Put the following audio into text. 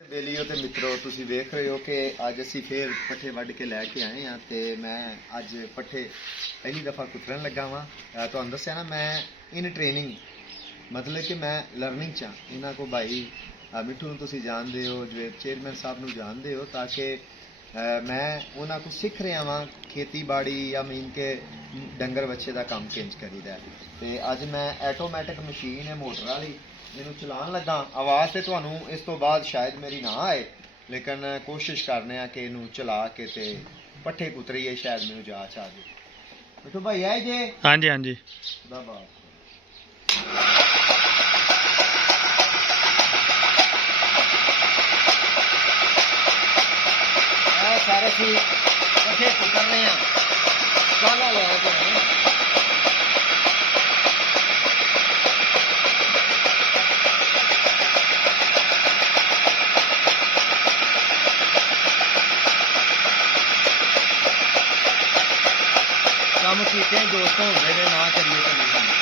बेलियो ते मित्रों तुसी देख रहे हो कि अज असी फिर पट्ठे वढ़ के लैके आए हाँ तो मैं अज पट्ठे पहली दफ़ा कुतरन लगा वा तो दसिया ना मैं इन ट्रेनिंग मतलब कि मैं लर्निंग चा इन्हों को भाई मिठू तुसी जानते हो जो चेयरमैन साहब नूं जानते हो ताकि मैं उन्होंने को सीख रहा वहाँ खेती बाड़ी या मीन के डंगर बच्चे का काम किंज करीदा तो अज मैं ऐटोमैटिक मशीन है मोटर वाली मैनू चलान लगा आवाज़ तो तुहानू इस तो बाद शायद मेरी ना आए लेकिन कोशिश करने कि इनू चला के ते पट्ठे कुतरीए शायद मैनू जाच आ जाए। मिठू भाई आए जे? हाँ जी हाँ जी। सारे सी पट्ठे कुतरने काला लिया के काम कीते दोस्तों मेरे ना करिए तो नहीं